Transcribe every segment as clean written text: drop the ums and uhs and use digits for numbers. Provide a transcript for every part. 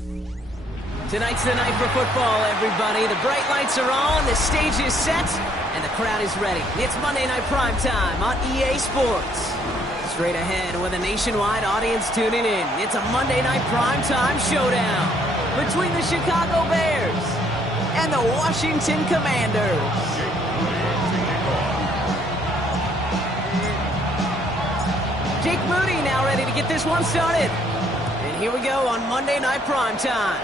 Tonight's the night for football, everybody. The bright lights are on, the stage is set, and the crowd is ready. It's Monday Night Primetime on EA Sports. Straight ahead with a nationwide audience tuning in, it's a Monday Night Primetime showdown between the Chicago Bears and the Washington Commanders. Jake Moody now ready to get this one started. And here we go on Monday Night Primetime.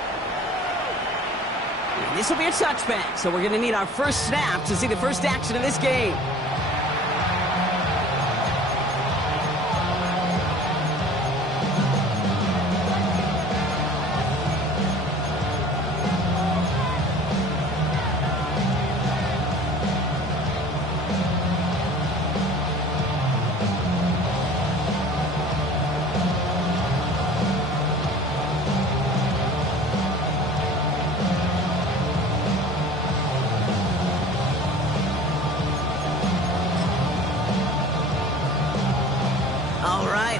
This will be a touchback, so we're going to need our first snap to see the first action of this game.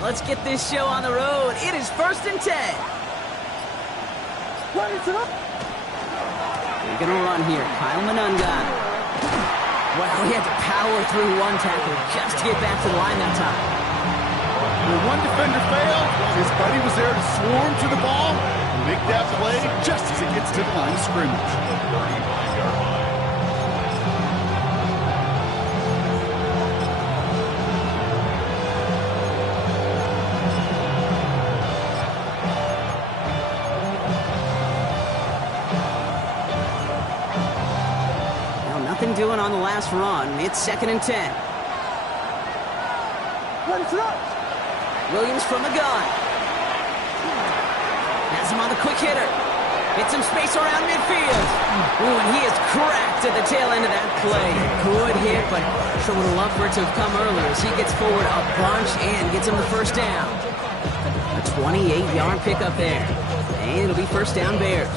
Let's get this show on the road. It is 1st and 10. We're going to run here. Kyle Manungan. Well, he had to power through one tackle just to get back to the line that time. When one defender failed, his buddy was there to swarm to the ball and make that play just as it gets to the line of scrimmage. Doing on the last run. It's 2nd and 10. Williams from the gun. Has him on the quick hitter. Gets some space around midfield. Ooh, and he is cracked at the tail end of that play. Good hit, but sure would have loved for it to have come earlier as he gets forward a bunch and gets him the first down. A 28-yard pickup there. And it'll be first down Bears.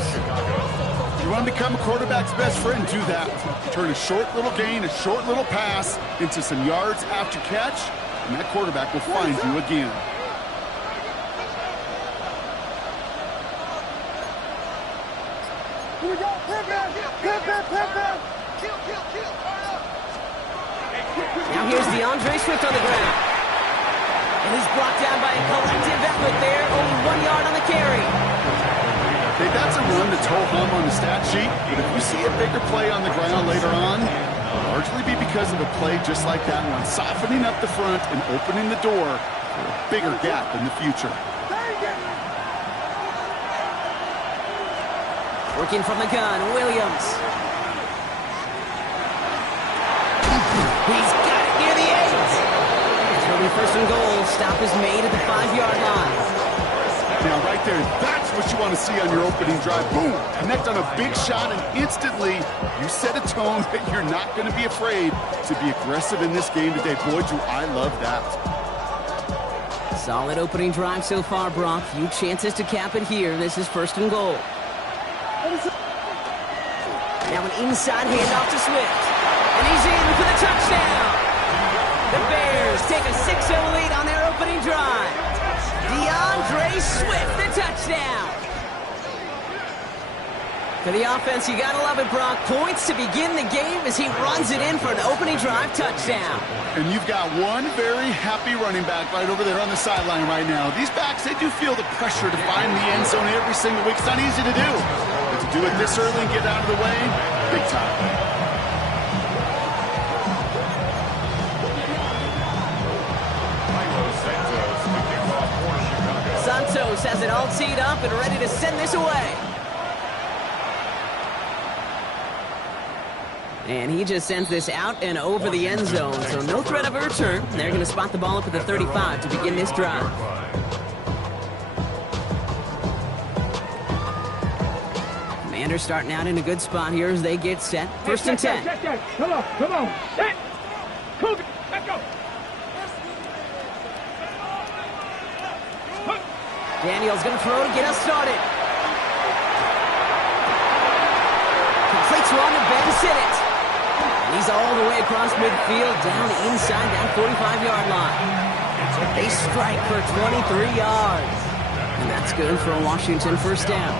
You want to become a quarterback's best friend, do that. Turn a short little gain, a short little pass into some yards after catch, and that quarterback will find you again. Here we go. Now here's DeAndre Swift on the ground. And he's brought down by a collective effort there. Only 1 yard on the carry. Hey, that's a run that's ho-hum on the stat sheet, but if you see a bigger play on the ground later on, it'll largely be because of a play just like that one, softening up the front and opening the door for a bigger gap in the future. Working from the gun, Williams. He's got it near the 8. It'll be 1st and goal. Stop is made at the 5-yard line. Now, right there, that's what you want to see on your opening drive. Boom! Connect on a big shot, and instantly you set a tone that you're not going to be afraid to be aggressive in this game today. Boy, do I love that. Solid opening drive so far, Brock. Few chances to cap it here. This is 1st and goal. Now an inside handoff to Swift. And he's in for the touchdown. The Bears take a 6-0 lead on their opening drive. DeAndre Swift, the touchdown. For the offense, you gotta love it, Brock. Points to begin the game as he runs it in for an opening drive touchdown. And you've got one very happy running back right over there on the sideline right now. These backs, they do feel the pressure to find the end zone every single week. It's not easy to do. But to do it this early and get out of the way, big time. Santos has it all teed up and ready to send this away. And he just sends this out and over the end zone, so no threat of a return. They're going to spot the ball up at the 35 to begin this drive. Commanders starting out in a good spot here as they get set. 1st and 10. Come on. Set. Cougar, let's go. Daniel's going to throw to get us started. Completes one to Ben Sinnott. And he's all the way across midfield, down inside that 45-yard line. They strike for 23 yards. And that's good for a Washington first down.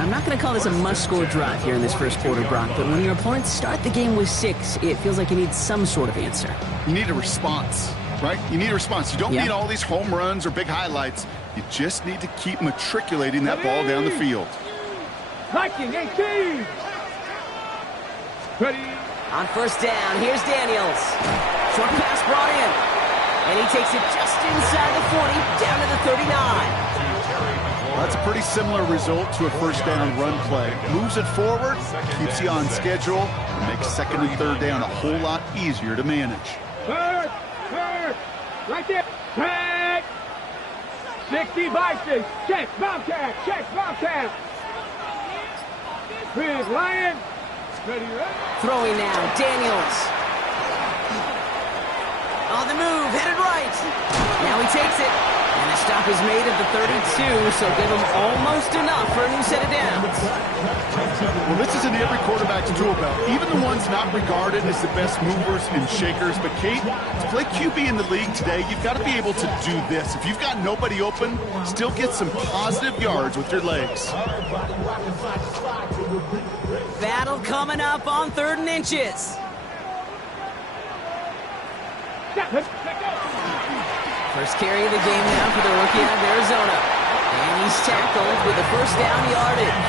I'm not going to call this a must-score drive here in this first quarter, Brock, but when your opponents start the game with 6, it feels like you need some sort of answer. You need a response, right? You need a response. You don't need all these home runs or big highlights. You just need to keep matriculating that ball down the field. Liking 18. Ready. On first down, here's Daniels. Short pass brought in. And he takes it just inside the 40, down to the 39. That's a pretty similar result to a first down run play. Moves it forward, keeps you on schedule, and makes second and third down a whole lot easier to manage. Third. Right there. Tag. 65 6. Check, Bobcat. Big Lion. Ready. Throwing now, Daniels. On the move, headed right. Now he takes it. And the stop is made at the 32, so give him almost enough for a new set of downs. Well, this is in every quarterback's tool belt. Even the ones not regarded as the best movers and shakers. But, Kate, to play QB in the league today, you've got to be able to do this. If you've got nobody open, still get some positive yards with your legs. Battle coming up on 3rd and inches. First carry of the game now for the rookie out of Arizona. And he's tackled with the first down yardage.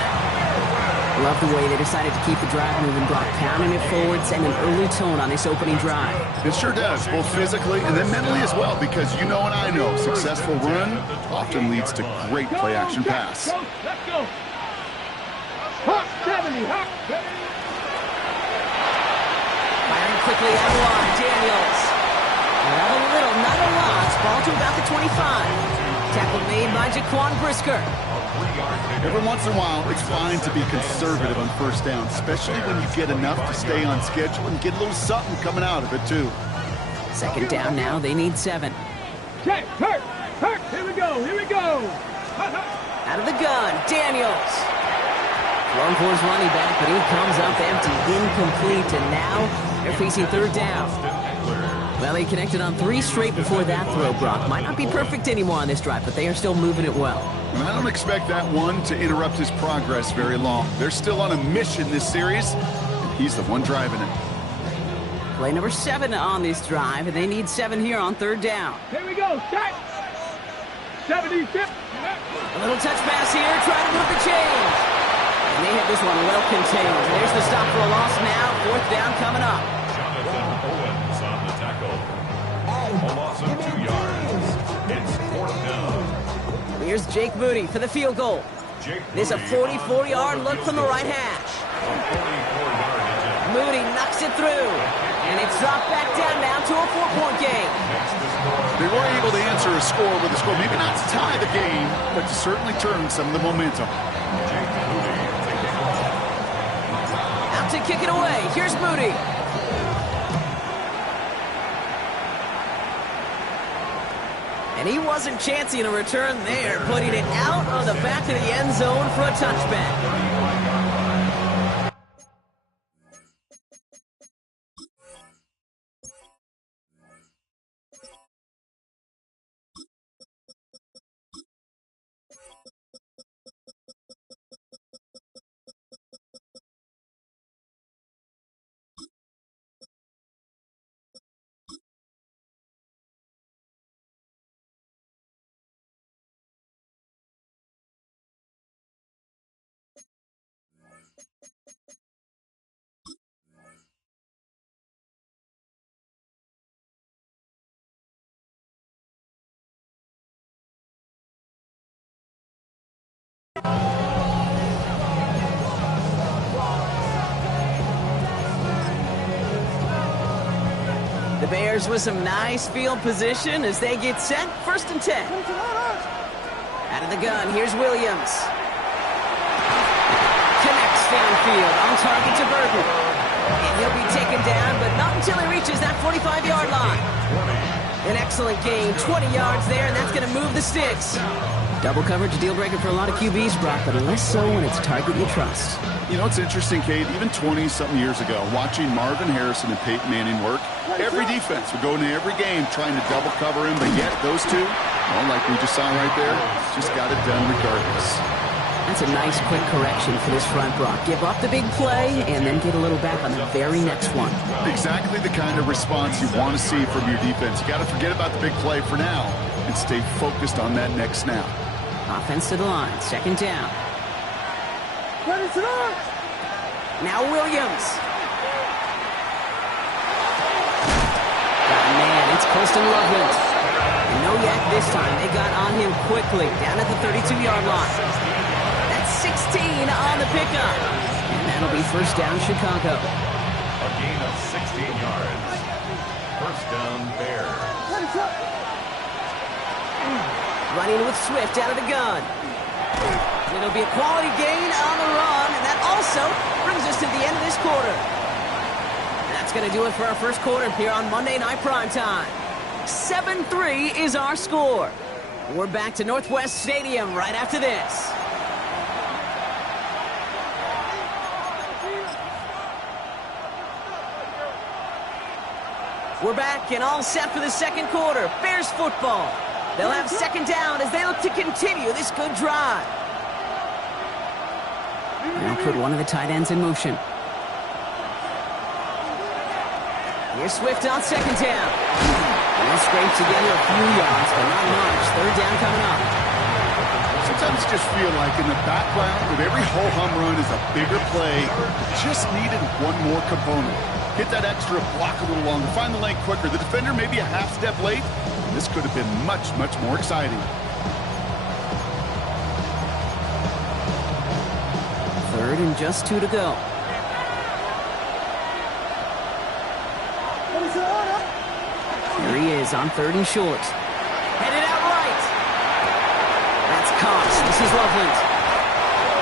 Love the way they decided to keep the drive moving, Brock, pounding it forward, sending an early tone on this opening drive. It sure does, both physically and then mentally as well, because you know and I know successful run often leads to great play-action pass. Let's go. Hawk 70. Firing quickly out of line, Daniels. Not a little, not a lot. Ball to about the 25. Tackle made by Jaquan Brisker. Every once in a while, it's fine to be conservative on first down, especially when you get enough to stay on schedule and get a little something coming out of it, too. Second down now. They need 7. Check. Hurt. Here we go. Out of the gun, Daniels. Throwing for his running back, but he comes up empty, incomplete, and now they're facing 3rd down. Well, he connected on 3 straight before that throw, Brock. Might not be perfect anymore on this drive, but they are still moving it well. And I don't expect that one to interrupt his progress very long. They're still on a mission this series, and he's the one driving it. Play number 7 on this drive, and they need 7 here on 3rd down. Here we go. Check. 76. A little touch pass here, trying to move the chains. And they hit this one well contained. There's the stop for a loss now. 4th down coming up. A loss of 2 yards. It's 4th down. Here's Jake Moody for the field goal. This is a 44-yard look from the right hash. Moody knocks it through. And it's dropped back down now to a 4-point game. They were able to answer a score with a score. Maybe not to tie the game, but to certainly turn some of the momentum. Out to kick it away. Here's Moody. And he wasn't chancing a return there, putting it out on the back of the end zone for a touchback. The Bears with some nice field position as they get set. 1st and 10. Out of the gun, here's Williams. Connects downfield, on target to Burton. And he'll be taken down, but not until he reaches that 45-yard line. An excellent gain, 20 yards there, and that's going to move the sticks. Double coverage, deal breaker for a lot of QBs, Brock, but less so when it's a target you trust. You know, it's interesting, Kate, even 20-something years ago, watching Marvin Harrison and Peyton Manning work, every defense would go into every game trying to double cover him, but yet those two, Well, like we just saw right there, just got it done regardless. That's a nice quick correction for this front block. Give up the big play and then get a little back on the very next one. Exactly the kind of response you want to see from your defense. You got to forget about the big play for now and stay focused on that next snap. Offense to the line, second down. Now Williams. Oh, man, it's Colston Loveland. And no yak this time. They got on him quickly, down at the 32-yard line. That's 16 on the pickup. And that'll be first down, Chicago. A gain of 16 yards. First down, Bears. Running with Swift out of the gun. And it'll be a quality gain on the run. And that also brings us to the end of this quarter. And that's going to do it for our first quarter here on Monday Night Primetime. 7-3 is our score. We're back to Northwest Stadium right after this. We're back and all set for the second quarter. Bears football. They'll have second down as they look to continue this good drive. They'll put one of the tight ends in motion. Here's Swift on second down. And they'll scrape together a few yards, but not much. Third down coming up. Sometimes you just feel like in the background of every ho-hum run is a bigger play. Just needed one more component. Get that extra block a little longer. Find the lane quicker. The defender maybe a half step late. This could have been much, much more exciting. Third and just 2 to go. Here he is on third and short. Headed out right. That's Cox. This is Loveland.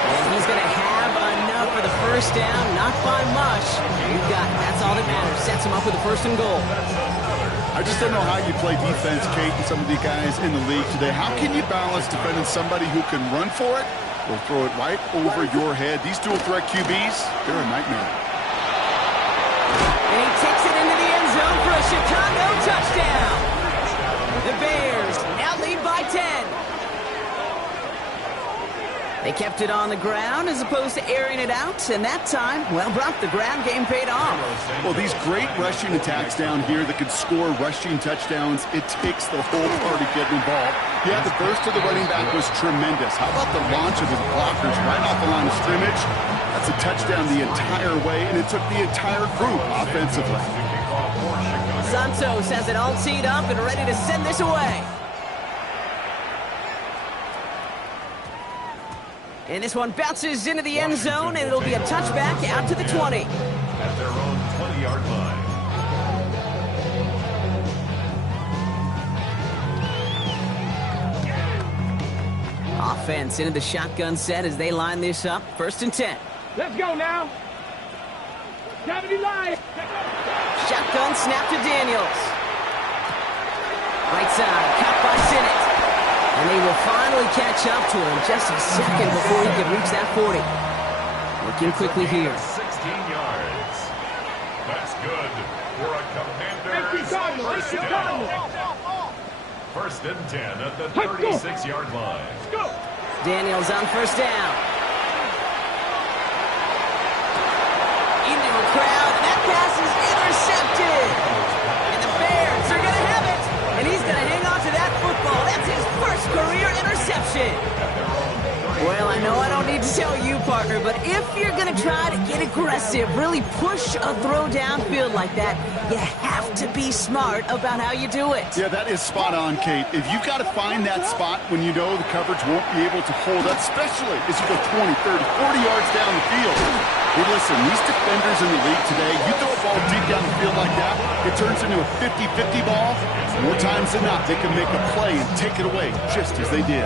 And he's going to have enough for the first down. Not by much. You got it. That's all that matters. Sets him up with a first and goal. I just don't know how you play defense, Kate, and some of the guys in the league today. How can you balance defending somebody who can run for it or throw it right over your head? These dual threat QBs, they're a nightmare. And he takes it into the end zone for a Chicago touchdown. The Bears now lead by 10. They kept it on the ground as opposed to airing it out, and that time, well, Brock, the ground game paid off. Well, these great rushing attacks down here that could score rushing touchdowns, it takes the whole party getting involved. Yeah, the burst of the running back was tremendous. How about the launch of his blockers right off the line of scrimmage? That's a touchdown the entire way, and it took the entire group offensively. Santos has it all teed up and ready to send this away. And this one bounces into the end zone, and it'll be a touchback out to the 20. At their own 20-yard line. Offense into the shotgun set as they line this up. First and 10. Let's go now. Cavity line. Shotgun snap to Daniels. Right side, caught by Sinnott. And they will finally catch up to him just a second before he can reach that 40. Looking quickly here. 16 yards. That's good for a Commander's first down. First and 10 at the 36-yard line. Daniels on first down. Into a crowd, and that pass is intercepted. And the Bears are going to have it. And he's going to hang on to that football. That's his first career interception. Well, I know I don't need to tell you, partner, but if you're going to try to get aggressive, really push a throw downfield like that, you have to be smart about how you do it. Yeah, that is spot on, Kate. If you've got to find that spot when you know the coverage won't be able to hold up, especially as you go 20, 30, 40 yards down the field. Hey, listen, these defenders in the league today, you throw a ball deep down the field like that, it turns into a 50-50 ball. More times than not, they can make a play and take it away, just as they did.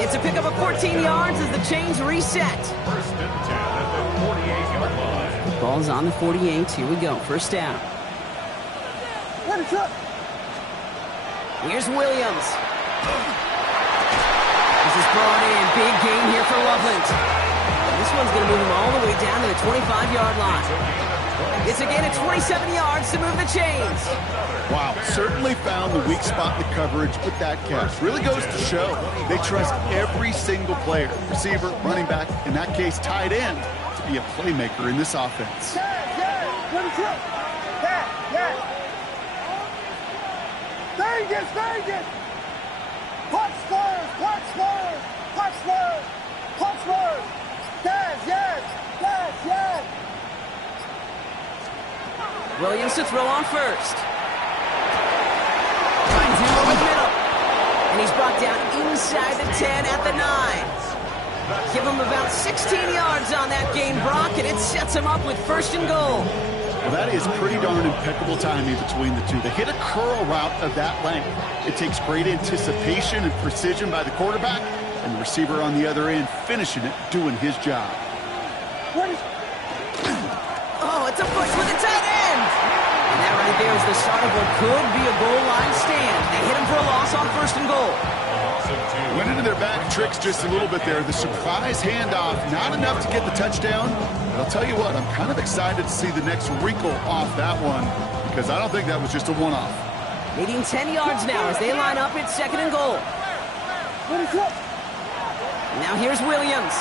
It's a pickup of 14 yards as the chains reset. First and 10 at the 48-yard line. The ball's on the 48. Here we go. First down. Here's Williams. This is brought in. Big gain here for Loveland. And this one's going to move him all the way down to the 25-yard line. It's a gain of 27 yards to move the chains. Wow, certainly found the weak spot in the coverage with that catch. Really goes to show they trust every single player, receiver, running back, in that case tight end, to be a playmaker in this offense. Vegas! Clutch swerve! Yes! Williams to throw on first. Finds him over the middle. And he's brought down inside the 10 at the 9. Give him about 16 yards on that game, Brock, and it sets him up with first and goal. Well, that is pretty darn impeccable timing between the two. They hit a curl route of that length. It takes great anticipation and precision by the quarterback, and the receiver on the other end finishing it, doing his job. Oh, it's a push with the tight end. And that right there is the start of what could be a goal line stand. They hit him for a loss on first and goal. Went into their back tricks just a little bit there. The surprise handoff, not enough to get the touchdown. But I'll tell you what, I'm kind of excited to see the next wrinkle off that one, because I don't think that was just a one-off. Needing 10 yards now as they line up at second and goal. Now here's Williams.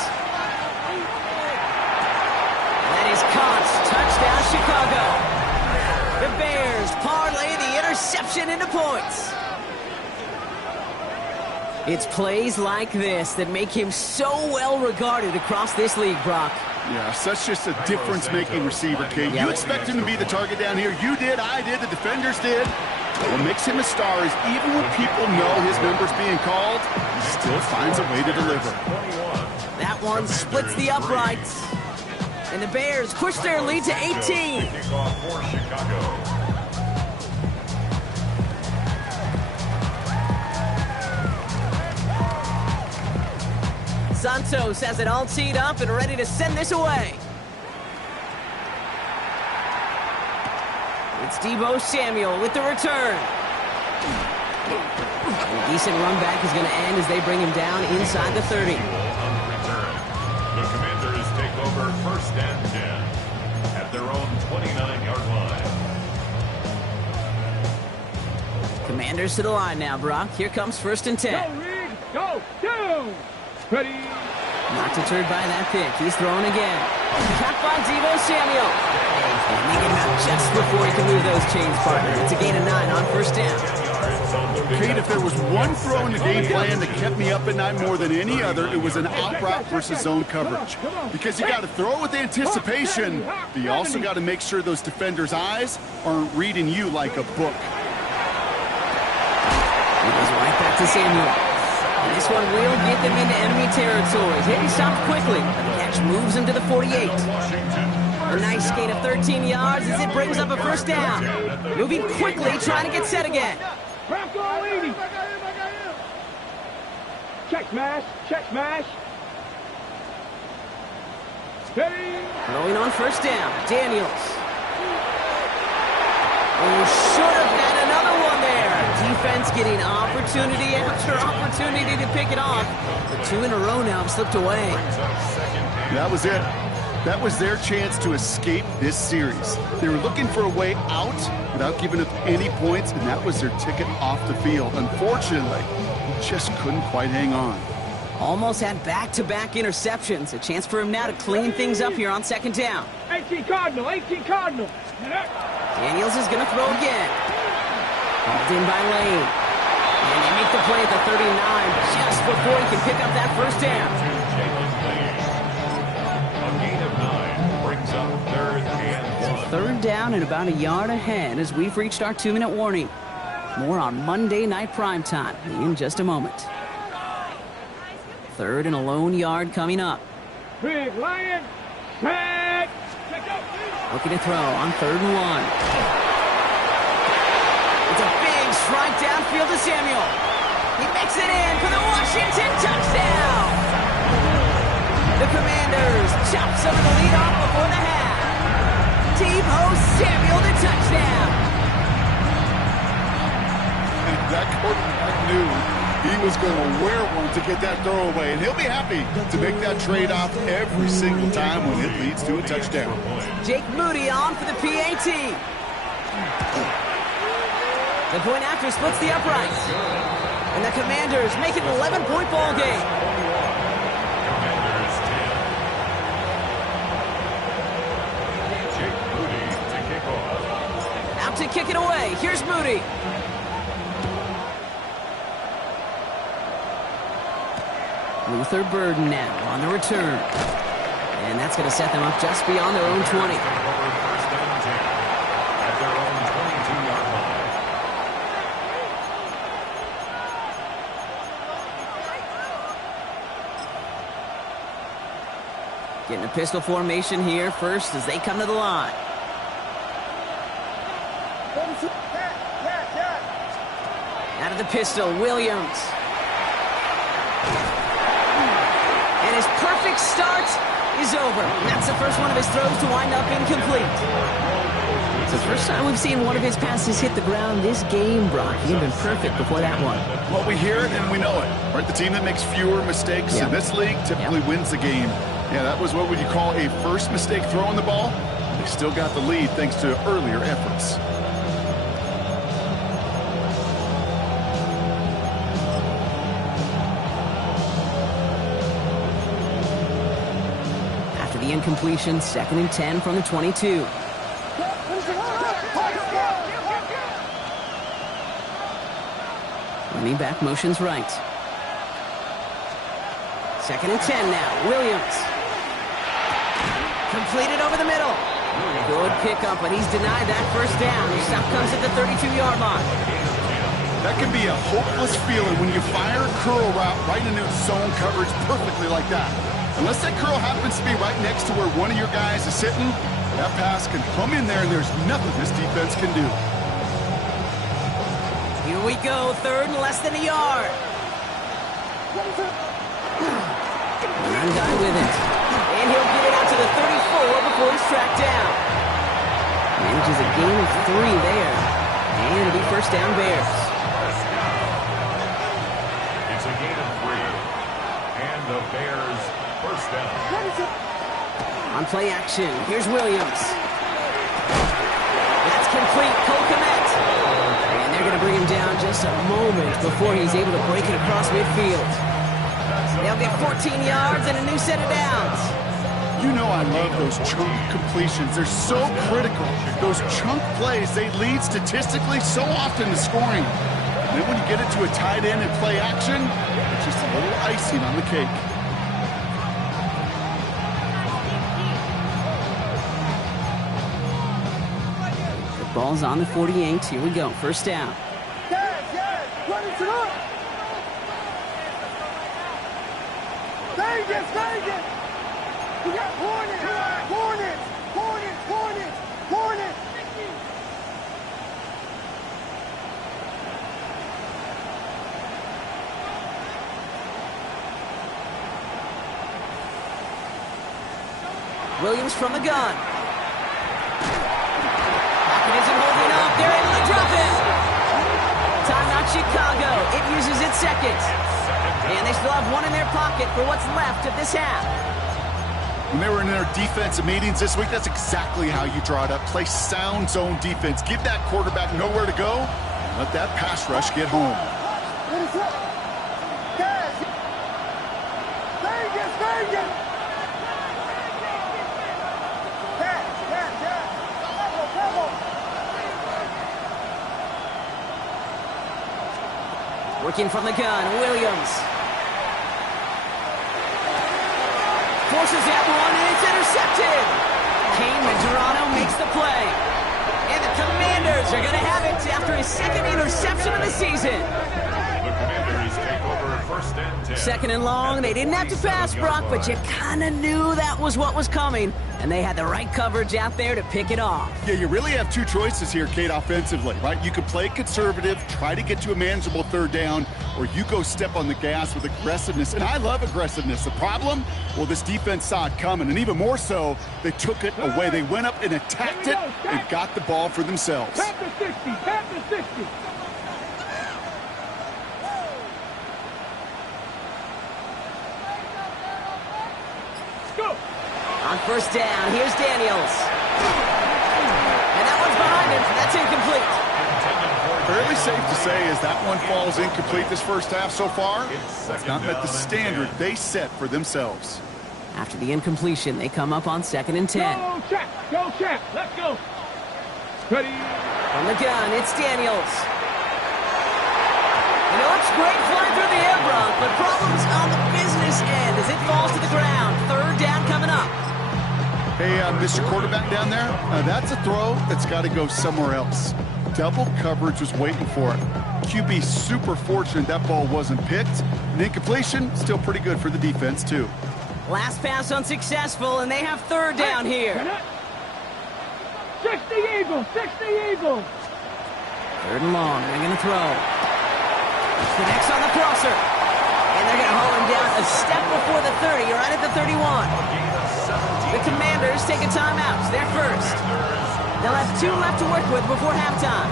That is caught. Touchdown, Chicago. The Bears parlay the interception into points. It's plays like this that make him so well regarded across this league, Brock. Yeah, such just a difference-making receiver, Kate. You expect him to be the target down here. You did, I did, the defenders did. What makes him a star is even when people know his number's being called, he still finds a way to deliver. That one splits the uprights. And the Bears push their lead to 18. Kickoff for Chicago. Santos has it all teed up and ready to send this away. It's Deebo Samuel with the return. A decent run back is going to end as they bring him down inside the 30. The Commanders take over first and 10 at their own 29-yard line. Commanders to the line now, Brock. Here comes first and 10. Go, Reed! Go! Down! Ready! Not deterred by that pick. He's throwing again. Caught by Deebo Samuel. And they get him out just before he can move those chains, partner. It's a gain of 9 on first down. Kate, if there was one throw in the game plan that kept me up at night more than any other, it was an out route versus zone coverage. Because you got to throw with anticipation, but you also got to make sure those defenders' eyes aren't reading you like a book. He goes right back to Samuel. And this one will get them into enemy territory. Hit and stopped quickly. The catch moves him to the 48. A nice gain of 13 yards as it brings up a first down. Moving quickly, trying to get set again. Check smash. Steady. Throwing on first down, Daniels. Oh, should have had another one there. Defense getting opportunity after opportunity to pick it off. But 2 in a row now have slipped away. That was it. That was their chance to escape this series. They were looking for a way out without giving up any points, and that was their ticket off the field. Unfortunately, he just couldn't quite hang on. Almost had back-to-back interceptions. A chance for him now to clean things up here on second down. 18 Cardinal. Daniels is going to throw again. Called in by Lane. And they make the play at the 39 just before he can pick up that first down. A gain of 9 brings up third and 1. Third down and about a yard ahead as we've reached our 2-minute warning. More on Monday Night Primetime in just a moment. Third and a lone yard coming up. Big Lion. Set. Looking to throw on third and 1. It's a big strike downfield to Samuel. He makes it in for the Washington touchdown. The Commanders chop some of the lead off before the half. Deebo Samuel the touchdown. That quarterback knew He was going to wear one to get that throw away, and he'll be happy to make that trade-off every single time when it leads to a touchdown. Jake Moody on for the PAT. The point after splits the uprights. And the Commanders make it an 11-point ball game. Commanders 10. Jake Moody to kick off. Out to kick it away. Here's Moody. Luther Burden now on the return. And that's going to set them up just beyond their own 20. Over first and 10 at their own 22-yard line. Getting a pistol formation here first as they come to the line. Out of the pistol, Williams. And his perfect start is over. And that's the first one of his throws to wind up incomplete. It's the first time we've seen one of his passes hit the ground this game, Brock. He'd been perfect before that one. Well, we hear it and we know it. Right? The team that makes fewer mistakes in this league typically wins the game. Yeah, that was what would you call a first mistake throwing the ball. They still got the lead thanks to earlier efforts. After the incompletion, 2nd and 10 from the 22. Running back motions right. 2nd and 10 now. Williams. Completed over the middle. Good pickup, but he's denied that first down. His stop comes at the 32-yard line. That can be a hopeless feeling when you fire a curl route right into zone coverage perfectly like that. Unless that curl happens to be right next to where one of your guys is sitting, that pass can come in there and there's nothing this defense can do. Here we go, 3rd and less than a yard. One guy with it. And he'll get it out to the 34 before he's tracked down. Manages a gain of 3 there. And it'll be first down Bears. It's a gain of 3. And the Bears first down. On play action, here's Williams. That's complete. Cole Kmet. And they're going to bring him down just a moment before he's able to break it across midfield. They'll get 14 yards and a new set of downs. You know I love those chunk completions. They're so critical. Those chunk plays, they lead statistically so often to scoring. And then when you get it to a tight end and play action, it's just a little icing on the cake. The ball's on the 48. Here we go. First down. Vegas! We got Hornets! Williams from the gun. Pocket isn't holding up. They're able to drop it. Timeout Chicago. It uses its second. And they still have one in their pocket for what's left of this half. When they were in their defensive meetings this week, that's exactly how you draw it up. Play sound zone defense. Give that quarterback nowhere to go. And let that pass rush get home. Vegas! Working from the gun, Williams. Forces that one, and it's intercepted. Kane Medrano makes the play. And the Commanders are going to have it after his 2nd interception of the season. The Commanders take over first and 10. 2nd and long. They didn't have to pass, Brock, but you kind of knew that was what was coming. And they had the right coverage out there to pick it off. Yeah, you really have 2 choices here, Kate, offensively, right? You could play conservative, try to get to a manageable 3rd down, or you go step on the gas with aggressiveness. And I love aggressiveness. The problem? Well, this defense saw it coming, and even more so, they took it away. They went up and attacked it and got the ball for themselves. Tap the 60! On first down, here's Daniels. And that one's behind him. That's incomplete. Fairly safe to say as that one falls incomplete this first half so far, it's not met the standard they set for themselves. After the incompletion, they come up on 2nd and 10. Go, check. Go, check. Let's go. Ready. From the gun, it's Daniels. And it looks great flying through the air, Bronk, but problems on the business end as it falls to the ground. 3rd down coming up. Hey, Mr. Quarterback down there, that's a throw that's got to go somewhere else. Double coverage was waiting for it. QB super fortunate that ball wasn't picked. And incompletion, still pretty good for the defense, too. Last pass unsuccessful, and they have 3rd down here. 60 Eagles, 60 Eagles. 3rd and long, they're going to throw. Connects on the crosser. And they're going to haul him down a step before the 30, right at the 31. The Commanders take a timeout. They're first. They'll have 2 left to work with before halftime.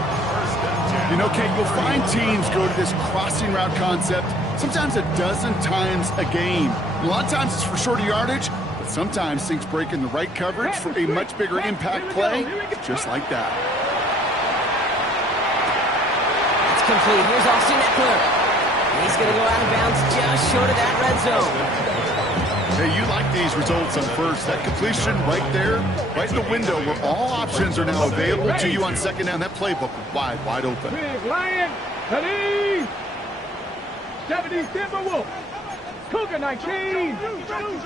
You know, Kate, you'll find teams go to this crossing route concept sometimes a dozen times a game. A lot of times it's for shorter yardage, but sometimes things break in the right coverage for a much bigger impact play, just like that. It's complete. Here's Austin Eckler. He's going to go out of bounds just short of that red zone. Hey, you like these results on first. That completion right there, right in the window where all options are now available to you on 2nd down. That playbook wide open. Big Lion, ready. 70 Timberwolf. Cougar 19. Firing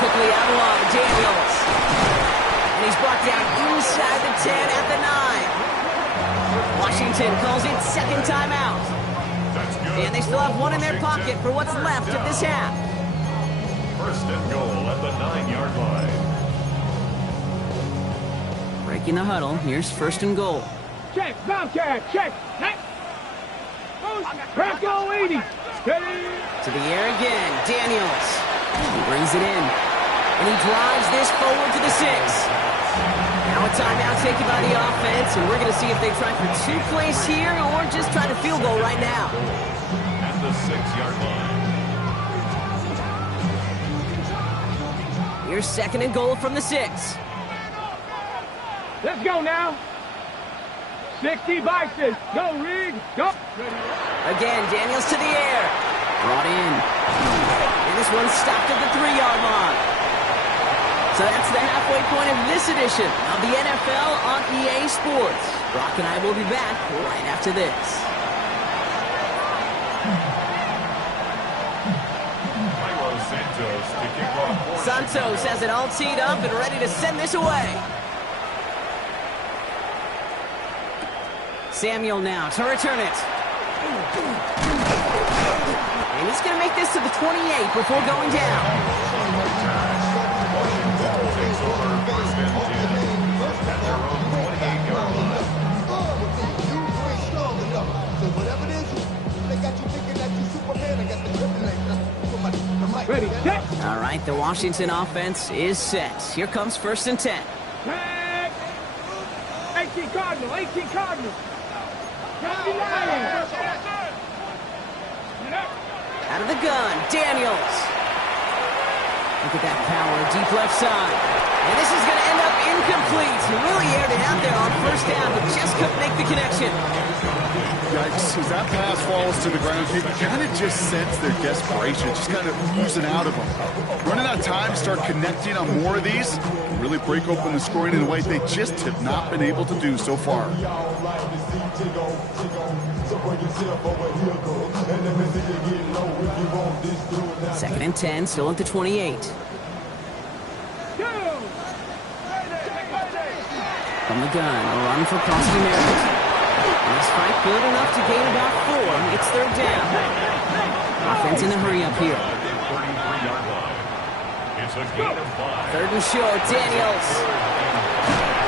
quickly out wide, Daniels. And he's brought down inside the 10 at the 9. Washington calls it 2nd timeout. And they still have 1 in their pocket for what's left of this half. 1st and goal at the 9-yard line. Breaking the huddle, here's 1st and goal. Check, Bobcat, check. Franco 80. Ready. To the air again, Daniels. He brings it in. And he drives this forward to the 6. Now a timeout taken by the offense, and we're going to see if they try for 2 plays here or just try to field goal right now. At the 6-yard line. Here's 2nd and goal from the 6. Let's go now. 60 Bison. Go, Rig. Go. Again, Daniels to the air. Brought in. And this one stopped at the 3-yard line. So that's the halfway point of this edition of the NFL on EA Sports. Brock and I will be back right after this. Santos has it all teed up and ready to send this away. Samuel now to return it. And he's going to make this to the 28 before going down. Ready, set. All right, the Washington offense is set. Here comes 1st and 10. Tag. 18 Cardinal, 18 Cardinal. 99. Out of the gun, Daniels. Look at that power, deep left side. And this is going to end up incomplete. He really aired it out there on 1st down, but just couldn't make the connection. Yikes, as that pass falls to the ground, you kind of just sense their desperation, just kind of oozing out of them. Running out of time, start connecting on more of these, really break open the scoring in a way they just have not been able to do so far. 2nd and 10, still at the 28. From the gun, a run for Prosky Merritt. And this fight good enough to gain about 4. It's 3rd down. Offense in the hurry up here. 33-yard line. It's a gain of 5. 3rd and short, Daniels.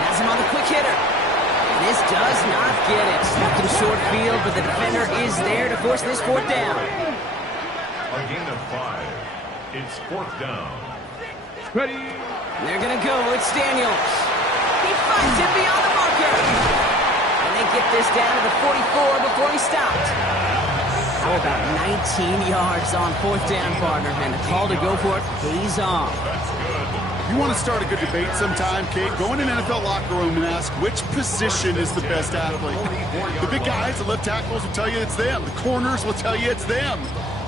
Has him on the quick hitter. And this does not get it. Looking short field, but the defender is there to force this 4th down. A gain of 5. It's 4th down. Ready. And they're going to go. It's Daniels. He fights it beyond the marker. And they get this down to the 44 before he stopped. How about 19 yards on 4th down, partner, and the call to go for it pays off. You want to start a good debate sometime, Kate? Go in an NFL locker room and ask which position is the best athlete. The big guys, the left tackles will tell you it's them. The corners will tell you it's them.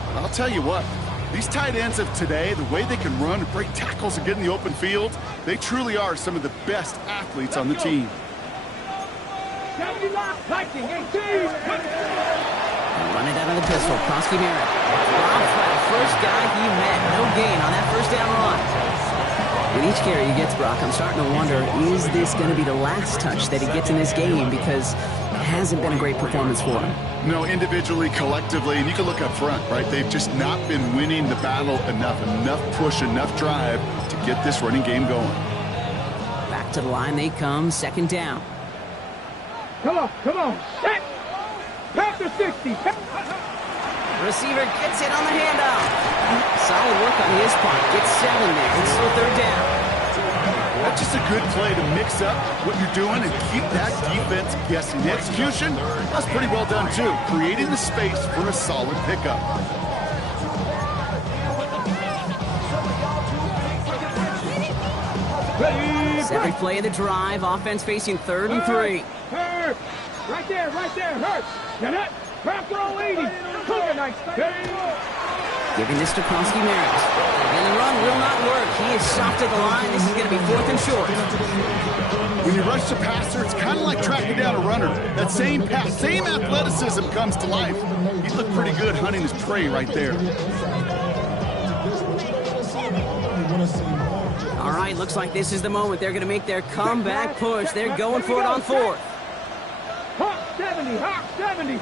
But I'll tell you what, these tight ends of today, the way they can run and break tackles and get in the open field, they truly are some of the best athletes on the team. Run it out of the pistol. Krosky Merritt. Robbed by the first guy he met. No gain on that first down run. With each carry he gets, Brock, I'm starting to wonder, is this going to be the last touch that he gets in this game? Because it hasn't been a great performance for him. No, individually, collectively, and you can look up front, right? They've just not been winning the battle enough push, enough drive to get this running game going. Back to the line they come, 2nd down. Come on, set! Pass to 60! Receiver gets it on the handoff. Solid work on his part. Gets 7 there. It's still 3rd down. That's just a good play to mix up what you're doing and keep that defense guessing. The execution, that's pretty well done too. Creating the space for a solid pickup. Ready, Every play of the drive, offense facing 3rd and 3. Hurt! Right there, hurt! Get it! Back roll 80! Nice. Giving this to Krosky Merritt. And the run will not work. He is soft at the line. This is going to be 4th and short. When you rush the passer, it's kind of like tracking down a runner. That same pass, same athleticism comes to life. He looked pretty good hunting his prey right there. All right, looks like this is the moment. They're going to make their comeback push. They're going for it on 4th. Hawk 70, Hawk 70.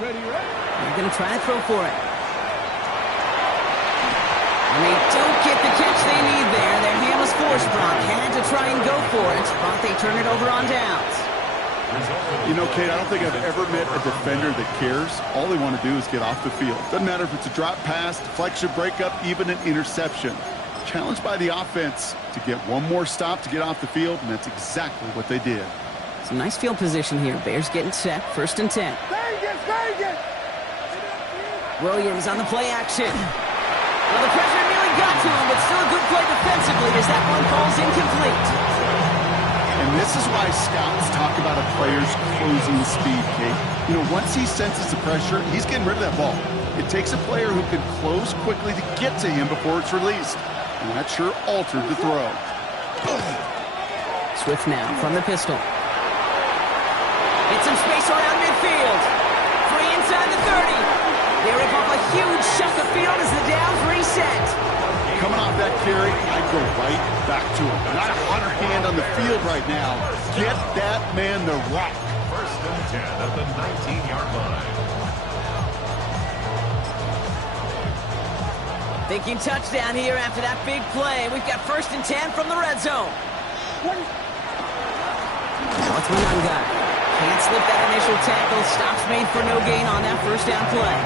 Ready. They're going to try to throw for it. And they don't get the catch they need there. Their hand was forced, Brock. Had to try and go for it, but they turn it over on downs. You know, Kate, I don't think I've ever met a defender that cares. All they want to do is get off the field. Doesn't matter if it's a drop pass, deflection, breakup, even an interception. Challenged by the offense to get one more stop to get off the field, and that's exactly what they did. Some nice field position here. Bears getting set. 1st and 10. Vegas! Williams on the play action. Well, the pressure nearly got to him, but still a good play defensively as that one falls incomplete. And this is why scouts talk about a player's closing speed, Kate. You know, once he senses the pressure, he's getting rid of that ball. It takes a player who can close quickly to get to him before it's released. And that sure altered the throw. Swift now from the pistol. Get some space around midfield. Free inside the 30. They rip off a huge chunk of field as the downs reset. Coming off that carry, I'd go right back to him. Not a hotter hand on the field right now. Get that man the rock. 1st and 10 at the 19-yard line. Thinking touchdown here after that big play. We've got 1st and 10 from the red zone. What's Mananga? Can't slip that initial tackle. Stops made for no gain on that 1st down play.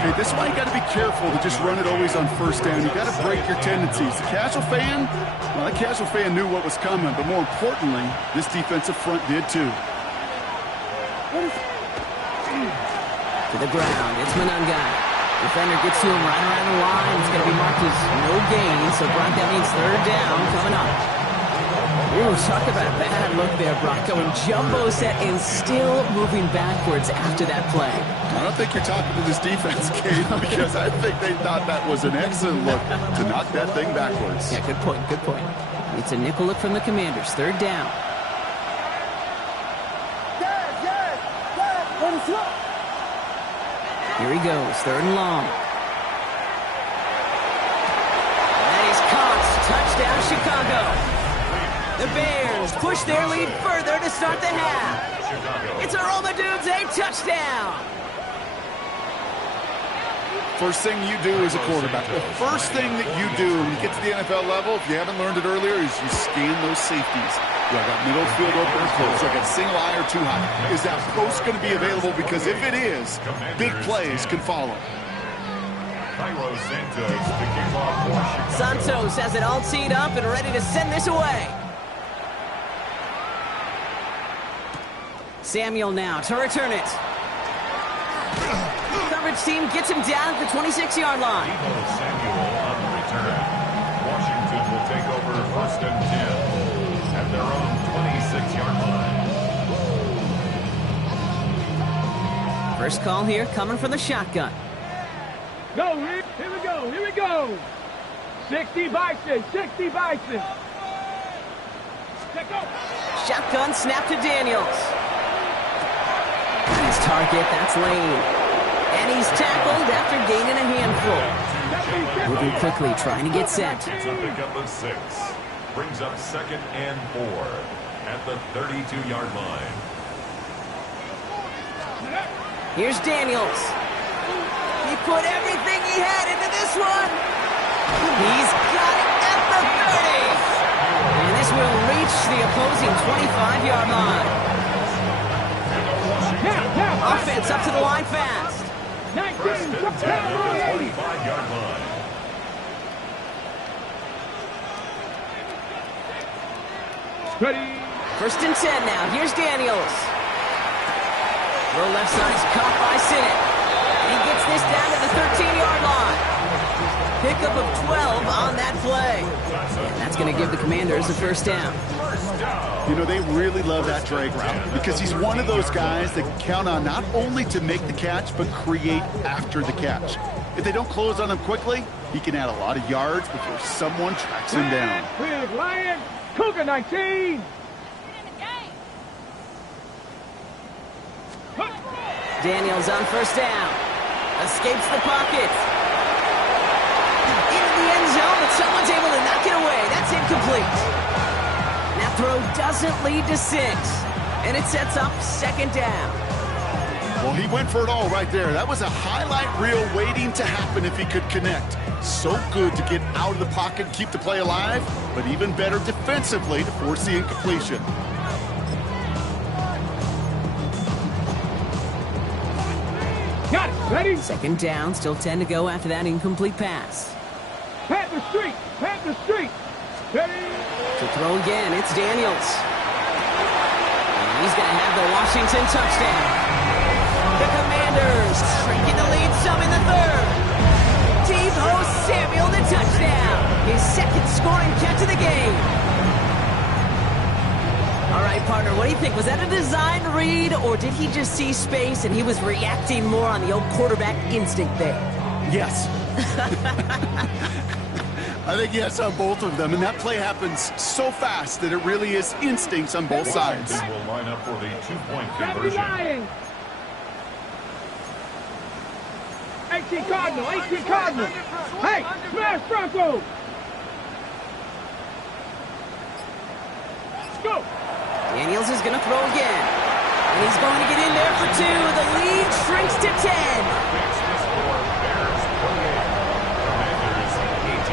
Okay, this is why you got to be careful to just run it always on 1st down. You got to break your tendencies. The casual fan, well, that casual fan knew what was coming, but more importantly, this defensive front did too. To the ground, it's Mananga. Defender gets to him right around the line. It's going to be marked as no gain, so Brock, that means 3rd down coming up. Ooh, talk about a bad look there, Brock. Going jumbo set and still moving backwards after that play. I don't think you're talking to this defense, Kate, because I think they thought that was an excellent look to knock that thing backwards. Yeah, good point, good point. It's a nickel look from the Commanders. 3rd down. Here he goes, 3rd and long. That is caught. Touchdown, Chicago. The Bears push their lead further to start the half. It's a Roma-Dudes, a touchdown. First thing you do as a quarterback, the first thing that you do when you get to the NFL level, if you haven't learned it earlier, is you scan those safeties. Do I got middle field open or close? Do I got single eye or too high? Is that post going to be available? Because if it is, big plays can follow. Santos has it all teed up and ready to send this away. Samuel now to return it. Coverage team gets him down at the 26-yard line. Samuel on the return. Washington will take over 1st and 10 at their own 26-yard line. First call here coming from the shotgun. Go, Rick. Here we go. Here we go. 60 Bison. 60 Bison. Shotgun snap to Daniels. His target, that's Lane. And he's tackled after gaining a handful. Moving quickly, trying to get set. It's a pickup of 6. Brings up 2nd and 4 at the 32-yard line. Here's Daniels. He put everything he had into this one. He's got it at the 30. And this will reach the opposing 25-yard line. Offense up to the line fast. 1st and 10 at the 25-yard line. Ready. 1st and 10 now. Here's Daniels. Low left side's caught by Sinnott. And he gets this down to the 13-yard line. Pickup of 12 on that play. And that's going to give the Commanders a first down. You know, they really love that drag route because he's one of those guys that can count on not only to make the catch, but create after the catch. If they don't close on him quickly, he can add a lot of yards before someone tracks him down. Big Lion. Cougar 19. Daniels on first down. Escapes the pocket. Into the end zone, but someone's able to knock it away. That's incomplete. That throw doesn't lead to 6. And it sets up 2nd down. Well, he went for it all right there. That was a highlight reel waiting to happen if he could connect. So good to get out of the pocket and keep the play alive, but even better defensively to force the incompletion. Got it. Ready. 2nd down, still 10 to go after that incomplete pass. Pat the street. Pat the street. Ready. To throw again, it's Daniels. And he's going to have the Washington touchdown. The Commanders shrinking the lead some in the 3rd. Devo Samuel the touchdown. His 2nd scoring catch of the game. All right, partner, what do you think? Was that a design read, or did he just see space and he was reacting more on the old quarterback instinct there? Yes. I think yes on both of them, and that play happens so fast that it really is instincts on both sides. They will line up for the 2-point conversion. 18 Cardinal, 18 Cardinal. Hey, smash Bronco. Go. Daniels is going to throw again. And he's going to get in there for 2. The lead shrinks to 10.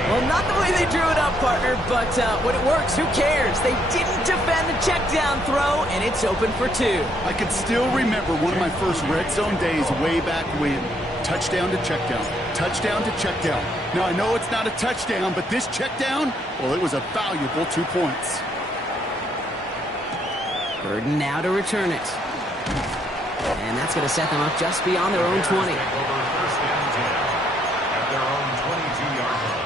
Well, not the way they drew it up, partner, but when it works, who cares? They didn't defend the check down throw, and it's open for 2. I can still remember one of my first red zone days way back when. Touchdown to check down. Touchdown to check down. Now, I know it's not a touchdown, but this check down, well, it was a valuable 2 points. Burden now to return it. And that's going to set them up just beyond their own 20. Over 1st and 10 at their own 22-yard line.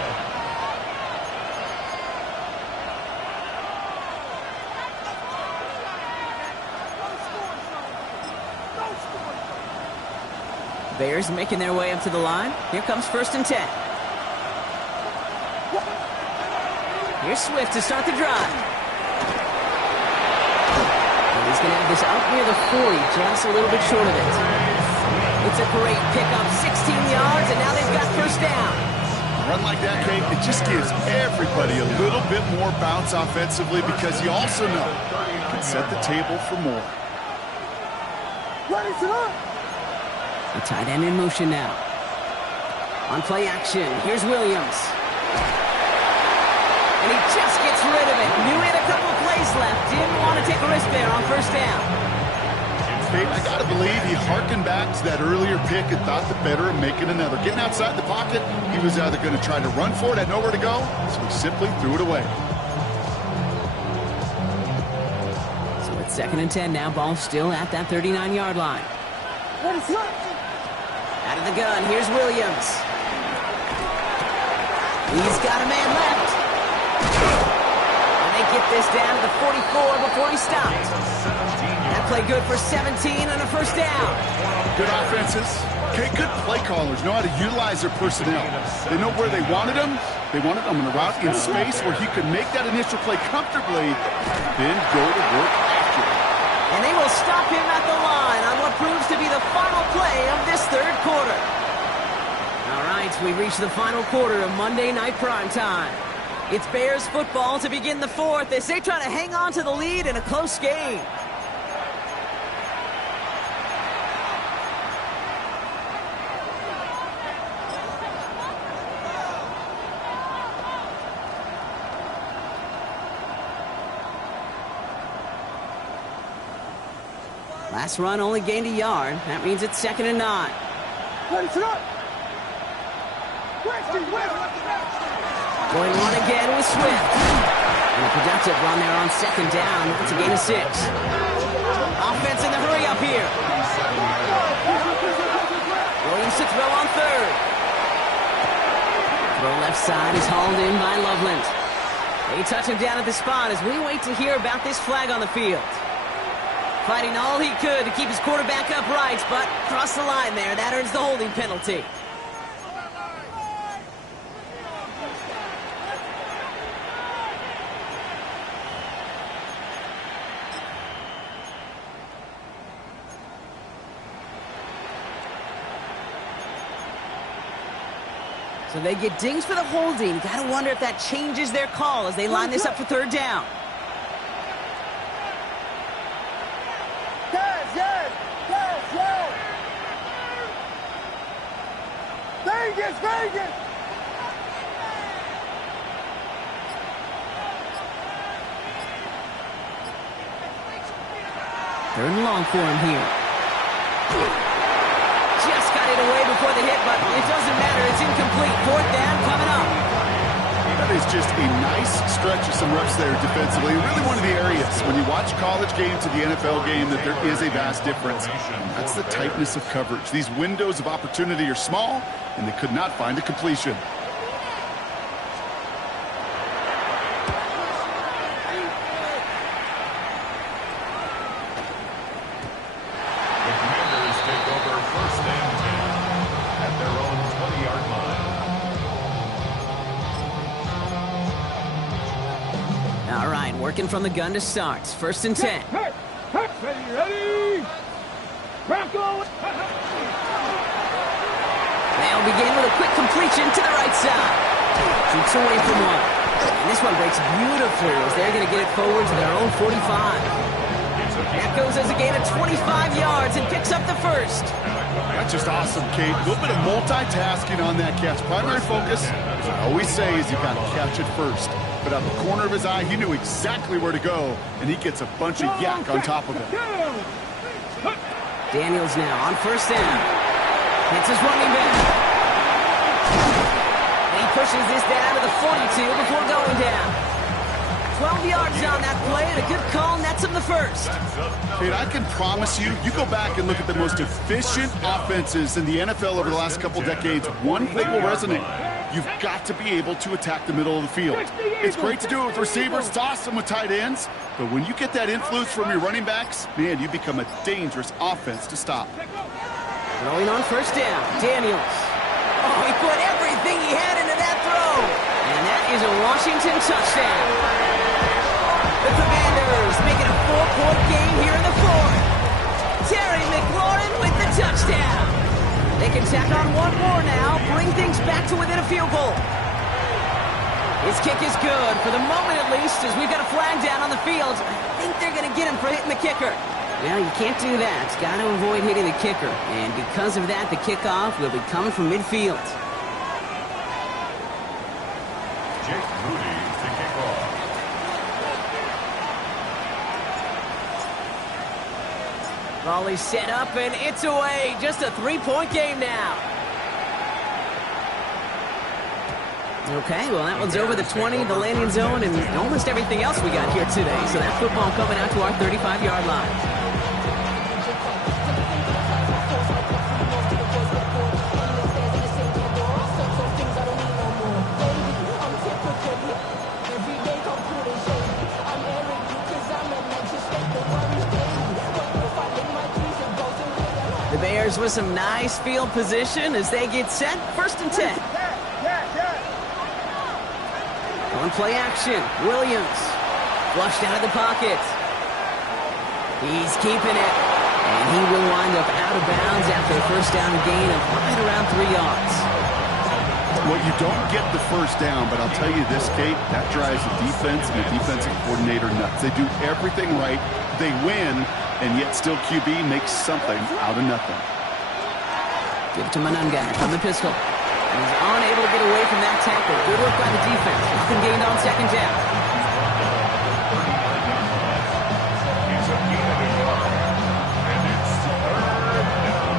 Bears making their way up to the line. Here comes 1st and 10. Here's Swift to start the drive. And he's going to have this out near the 40, just a little bit short of it. It's a great pickup, 16 yards, and now they've got 1st down. A run like that, Kate, it just gives everybody a little bit more bounce offensively because you also know you can set the table for more. The tight end in motion now. On play action, here's Williams. And he just gets rid of it. Knew he had a couple of plays left. Didn't want to take a risk there on 1st down. I got to believe he harkened back to that earlier pick and thought the better of making another. Getting outside the pocket, he was either going to try to run for it, had nowhere to go, so he simply threw it away. So 2nd and 10 now. Ball still at that 39-yard line. Out of the gun, here's Williams. He's got a man left. And they get this down to the 44 before he stopped. That play good for 17 and a first down. Good offenses. Okay, good play callers know how to utilize their personnel. They know where they wanted them. They wanted them on a route in space where he could make that initial play comfortably, then go to work after it. And they will stop him at the line on what proves to be the final play of this third quarter. All right, we reach the final quarter of Monday Night Primetime. It's Bears football to begin the fourth as they try to hang on to the lead in a close game. Last run only gained a yard. That means it's 2nd and 9. Going one again with Swift. And a productive run there on 2nd down. It's a gain of 6. Offense in the hurry up here. Williams to throw on 3rd. Throw left side is hauled in by Loveland. They touch him down at the spot as we wait to hear about this flag on the field. Fighting all he could to keep his quarterback upright, but crossed the line there. That earns the holding penalty. So they get dings for the holding. Gotta wonder if that changes their call as they line this up for 3rd down. Vegas! 3rd and long for him here. Just got it away before the hit, but it doesn't matter. It's incomplete. 4th down coming up. That is just a nice stretch of some reps there defensively. Really one of the areas when you watch college game to the NFL game that there is a vast difference. That's the tightness of coverage. These windows of opportunity are small, and they could not find a completion. The Commanders take over 1st and 10 at their own 20-yard line. All right, working from the gun to start. 1st and 10. Ready? Crackle! They'll begin with a quick completion to the right side. Keeps away from one. And this one breaks beautifully as they're going to get it forward to their own 45. That goes as a gain of 25 yards and picks up the 1st. That's just awesome, Kate. A little bit of multitasking on that catch. Primary focus, as I always say, is you got to catch it first. But out the corner of his eye, he knew exactly where to go, and he gets a bunch of yak on top of it. Daniels now on 1st down. Hits his running back. He pushes this down to the 42 before going down. 12 yards on that play, and a good call nets him the 1st. Kate, I can promise you, you go back and look at the most efficient offenses in the NFL over the last couple decades, one thing will resonate. You've got to be able to attack the middle of the field. It's great to do it with receivers. It's awesome with tight ends. But when you get that influence from your running backs, man, you become a dangerous offense to stop. Throwing on 1st down, Daniels. Oh, he put everything he had into that throw. And that is a Washington touchdown. The Commanders making a 4-point game here in the 4th. Terry McLaurin with the touchdown. They can tack on one more now, bring things back to within a field goal. His kick is good, for the moment at least, as we've got a flag down on the field. I think they're going to get him for hitting the kicker. Well, you can't do that. Got to avoid hitting the kicker. And because of that, the kickoff will be coming from midfield. Jake Moody to kick off. Volley set up, and it's away. Just a 3-point game now. Okay, well, that one's over the 20, the landing zone, and almost everything else we got here today. So that football coming out to our 35-yard line. The Bears with some nice field position as they get set. 1st and 10. On play action, Williams flushed out of the pocket. He's keeping it, and he will wind up out of bounds after a first down gain of right around 3 yards. Well, you don't get the first down, but I'll tell you this, Kate, that drives the defense and the defensive coordinator nuts. They do everything right, they win, and yet still QB makes something out of nothing. Give it to Manunga from the pistol. He's unable to get away from that tackle. Good work by the defense. Nothing gained on 2nd down. He's a gain of a yard, and it's 3rd down.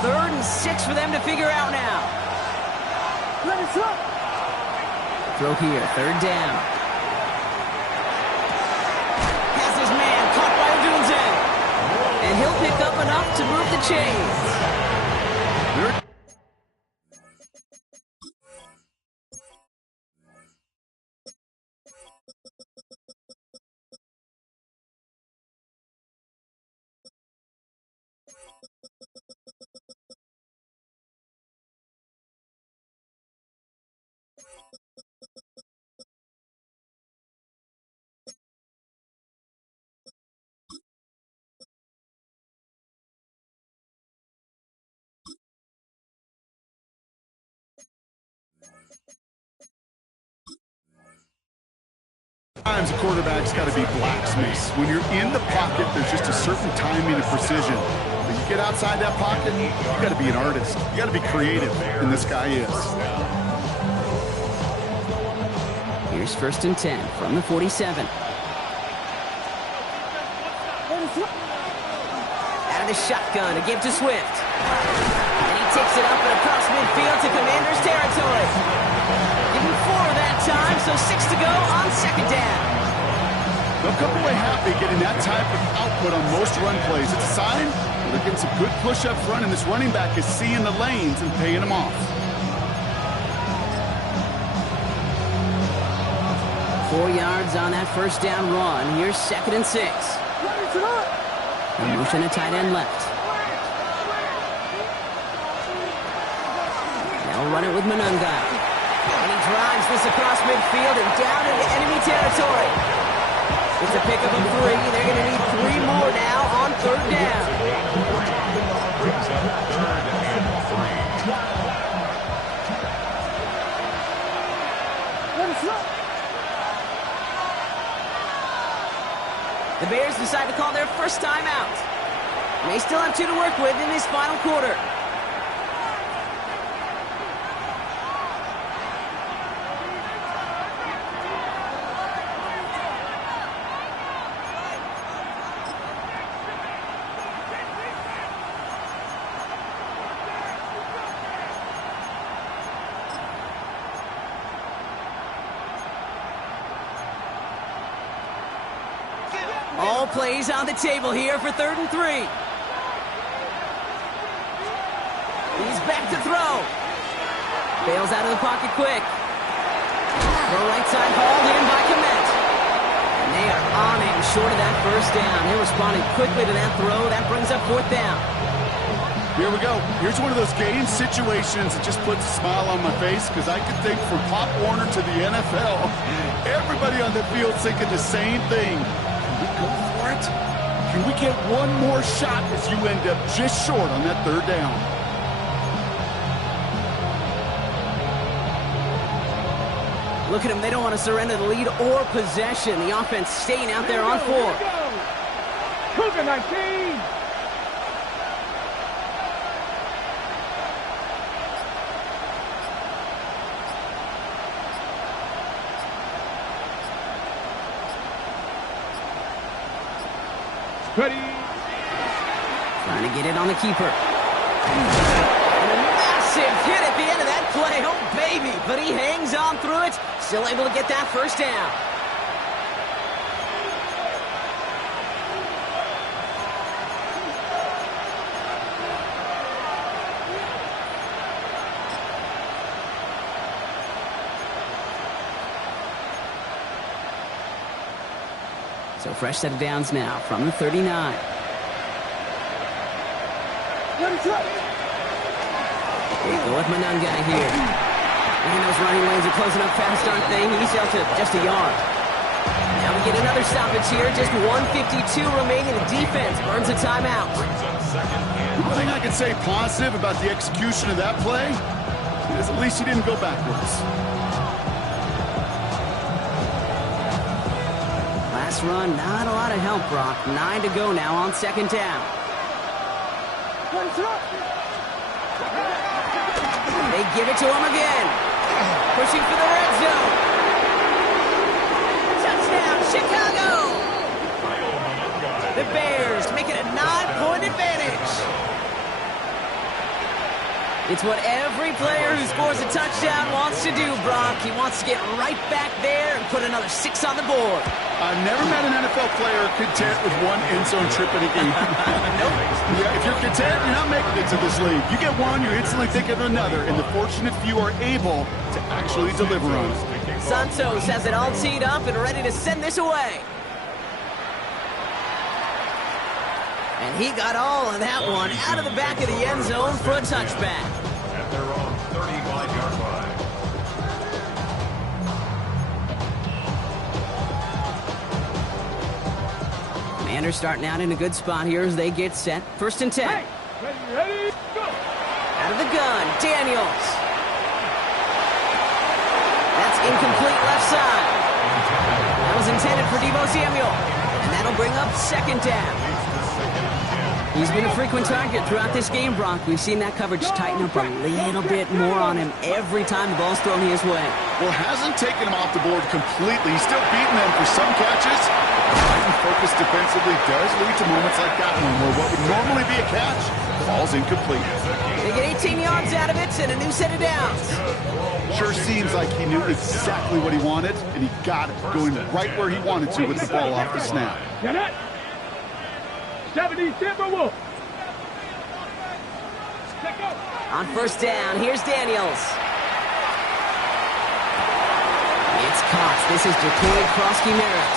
3rd and 6 for them to figure out now. Throw here, 3rd down. And he'll pick up enough to move the chains. Sometimes a quarterback's got to be blacksmith. When you're in the pocket, there's just a certain timing and precision. When you get outside that pocket, you got to be an artist. You got to be creative, and this guy is. Here's 1st and 10 from the 47. Out of the shotgun, a give to Swift. And he takes it up and across midfield to Commanders territory. Give him 4 that time, so 6 to go on 2nd down. They'll come away happy getting that type of output on most run plays. It's a sign that they're getting some good push up front, and this running back is seeing the lanes and paying them off. 4 yards on that 1st down run. Here's 2nd and 6. Motion a tight end left. They'll run it with Manunga. And he drives this across midfield and down into enemy territory. It's a pickup of 3. They're going to need 3 more now on 3rd down. Brings up 3rd and 3. The Bears decide to call their first time out. They still have 2 to work with in this final quarter. All plays on the table here for 3rd and 3. He's back to throw. Bails out of the pocket quick. Throw right side hauled in by Komet. And they are on it and short of that 1st down. They're responding quickly to that throw. That brings up 4th down. Here we go. Here's one of those game situations that just puts a smile on my face because I can think from Pop Warner to the NFL, everybody on the field thinking the same thing. Can we go for it? Can we get one more shot as you end up just short on that 3rd down? Look at them. They don't want to surrender the lead or possession. The offense staying out there on 4. Cougar 19. Ready. Trying to get it on the keeper. And a massive hit at the end of that play. Oh, baby. But he hangs on through it. Still able to get that first down. So fresh set of downs now from the 39. Here you go with Manungai here. And those running lanes are closing up fast, aren't they? He's out to just a yard. Now we get another stoppage here. Just 1:52 remaining. The defense burns a timeout. One thing I can say positive about the execution of that play is at least he didn't go backwards. Last run, not a lot of help, Brock. 9 to go now on second down. They give it to him again. Pushing for the red zone. Touchdown, Chicago! The Bears make it a 9-point advantage. It's what every player who scores a touchdown wants to do, Brock. He wants to get right back there and put another 6 on the board. I've never met an NFL player content with one end zone trip in a game. Nope. Yeah, if you're content, you're not making it to this league. You get one, you instantly think of another, and the fortunate few are able to actually deliver on it. Santos has it all teed up and ready to send this away. And he got all of that one out of the back of the end zone for a touchback. At their own 35-yard line. Commanders starting out in a good spot here as they get set. First and 10. Hey, ready, go. Out of the gun, Daniels. That's incomplete left side. That was intended for Deebo Samuel. And that'll bring up second down. He's been a frequent target throughout this game, Brock. We've seen that coverage tighten up a little bit more on him every time the ball's thrown his way. Well, hasn't taken him off the board completely. He's still beating them for some catches. Tighten focus defensively does lead to moments like that one where what would normally be a catch falls incomplete. They get 18 yards out of it and a new set of downs. Sure seems like he knew exactly what he wanted, and he got it, going right where he wanted to with the ball off the snap. Get it. 70 Timberwolves. On first down, here's Daniels. It's caught. This is Jacoby Krosky-Merritt.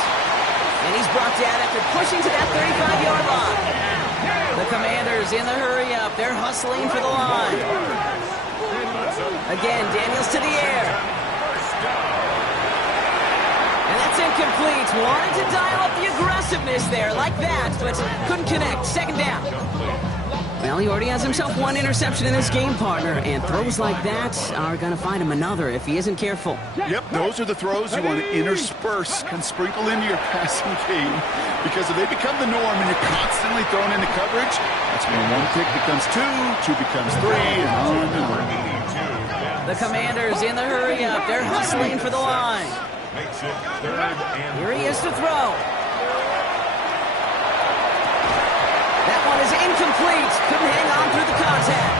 And he's brought down after pushing to that 35-yard line. The Commanders in the hurry-up. They're hustling for the line. Again, Daniels to the air. And that's incomplete. Wanted to dial up the aggressiveness there like that, but couldn't connect. Second down. Well, he already has himself one interception in this game, partner, and throws like that are going to find him another if he isn't careful. Yep, those are the throws you want to intersperse and sprinkle into your passing game, because if they become the norm and you're constantly thrown into coverage, that's when one pick becomes two becomes three, and on and on. The Commanders in the hurry-up. They're hustling for the line. Makes it third and Here he is to throw. That one is incomplete. Couldn't hang on through the contact.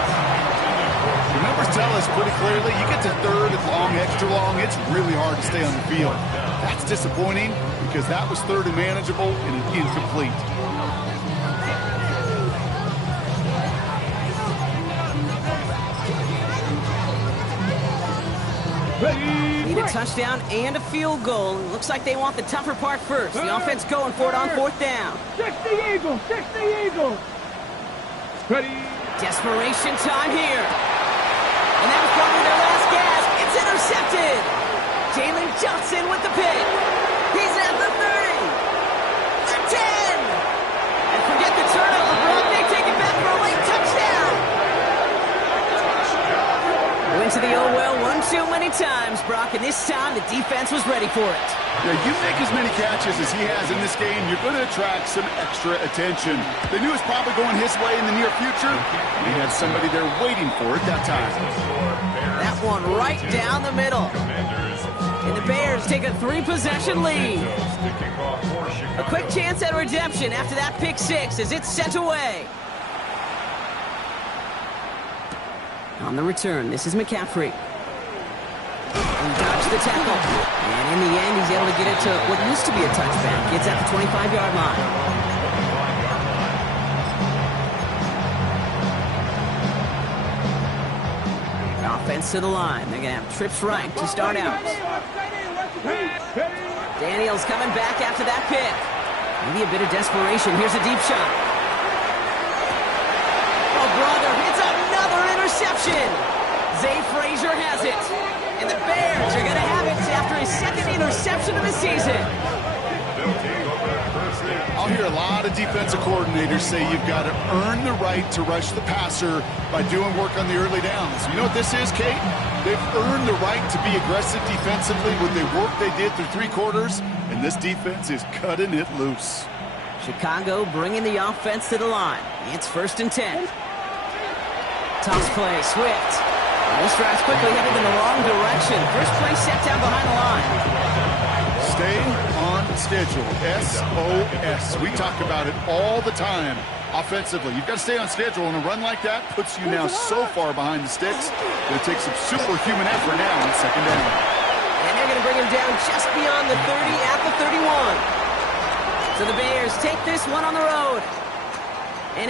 The numbers tell us pretty clearly, you get to third and long, extra long, it's really hard to stay on the field. That's disappointing because that was third and manageable and an incomplete. Need a touchdown and a field goal. Looks like they want the tougher part first. The offense going for it on fourth down. 60 Eagles, 60 Eagles. Ready. Desperation time here. And that was probably their last gasp. It's intercepted. Jalen Johnson with the pick. He's at the 30. The 10. And forget the turnover, Brock. They take it back for a late touchdown. Went to the oh well one too many times, Brock, and this time the defense was ready for it. Yeah, you make as many catches as he has in this game, you're going to attract some extra attention. They knew it was probably going his way in the near future. He had somebody there waiting for it that time. That one right down the middle. Commanders And the Bears take a 3-possession lead. To kick off for Chicago. A quick chance at redemption after that pick six as it's sent away. On the return, this is McCaffrey. And dodged the tackle. And in the end, he's able to get it to what used to be a touchback. It's at the 25-yard line. Offense to the line. They're going to have trips right to start out. Daniels coming back after that pick. Maybe a bit of desperation. Here's a deep shot. Oh, brother, it's another interception. Zay Frazier has it. And the Bears are going to have it after his second interception of the season. I'll hear a lot of defensive coordinators say you've got to earn the right to rush the passer by doing work on the early downs. You know what this is, Kate? They've earned the right to be aggressive defensively with the work they did through 3 quarters, and this defense is cutting it loose. Chicago bringing the offense to the line. It's 1st and 10. Toss play, Swift. This drive's quickly headed in the wrong direction. First play set down behind the line. Stay on schedule. SOS. We talk about it all the time offensively. You've got to stay on schedule, and a run like that puts you now so far behind the sticks that it takes some superhuman effort now on 2nd down. And they're going to bring him down just beyond the 30 at the 31. So the Bears take this one on the road.